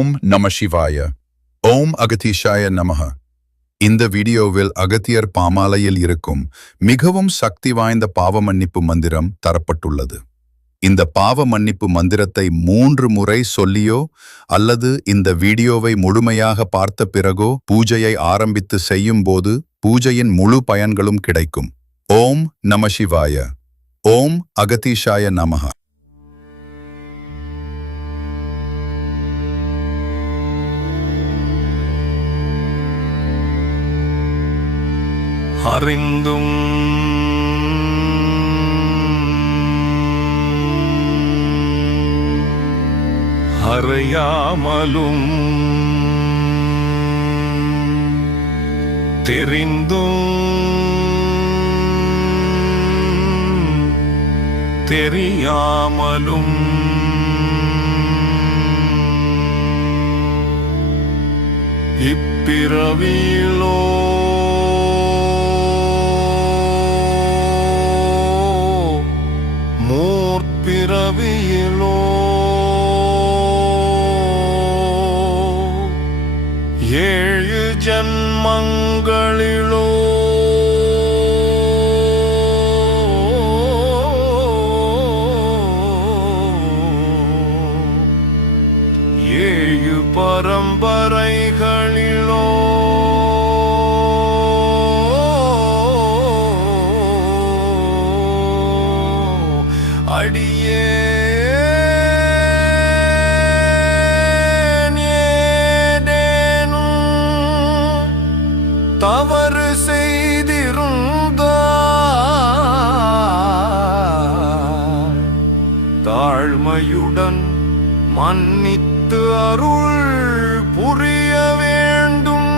ஓம் நம சிவாய. ஓம் அகதீஷாய நமஹ. இந்த வீடியோவில் அகத்தியர் பாமாலையில் இருக்கும் மிகவும் சக்தி வாய்ந்த பாவ மன்னிப்பு மந்திரம் தரப்பட்டுள்ளது. இந்த பாவ மன்னிப்பு மந்திரத்தை 3 முறை சொல்லியோ அல்லது இந்த வீடியோவை முழுமையாக பார்த்த பிறகோ பூஜையை ஆரம்பித்து செய்யும் போது பூஜையின் முழு பயன்களும் கிடைக்கும். ஓம் நம சிவாய. ஓம் அகதீஷாய நமஹ. அறிந்தும் அறியாமலும் தெரிந்தும் தெரியாமலும் இப்பிறவியிலோ பிறவியிலோ ஏழு ஜன்மங்களிலோ ஏழு பரம்பரைகளிலோ தவறு செய்திருந்தால் தாழ்மையுடன் மன்னித்து அருள் புரிய வேண்டும்.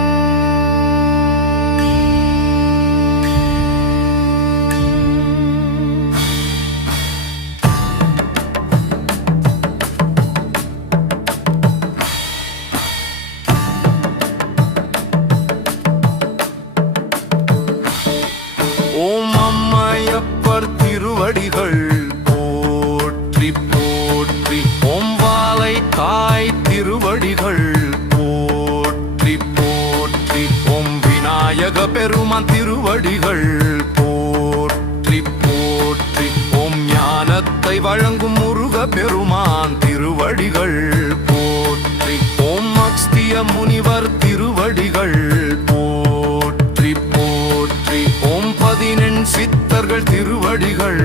ஓம் அம்மையப்பர் திருவடிகள் போற்றி போற்றி. ஓம் வாலை தாய் திருவடிகள் போற்றி போற்றி. ஓம் விநாயக பெருமான் திருவடிகள் போற்றி போற்றி. ஓம் ஞானத்தை வழங்கும் முருக பெருமான் திருவடிகள் போற்றி. ஓம் அக்ஸ்திய முனிவர் திருவடிகள் போற்றி போற்றி. ஓம் 14 சித்தர்கள் திருவடிகள்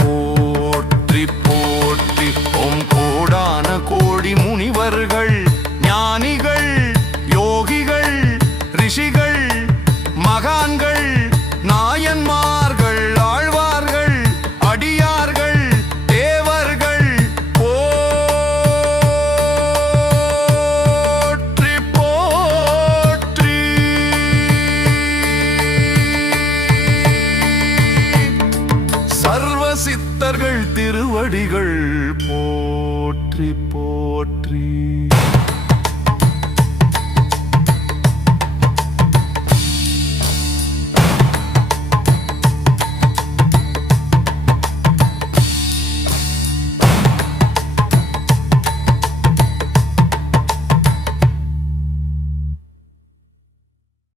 போற்றி போற்றி. ஓம் கோடான கோடி முனிவர்கள் ஞானிகள் யோகிகள் ரிஷிகள் மகான்கள் நாயன்மார்கள் ஆழ்வார்கள் அடியார்கள் தேவர்கள் போற்றி போற்றி. சர்வ சித்தர்கள் திருவடிகள் போற்றி போற்றி.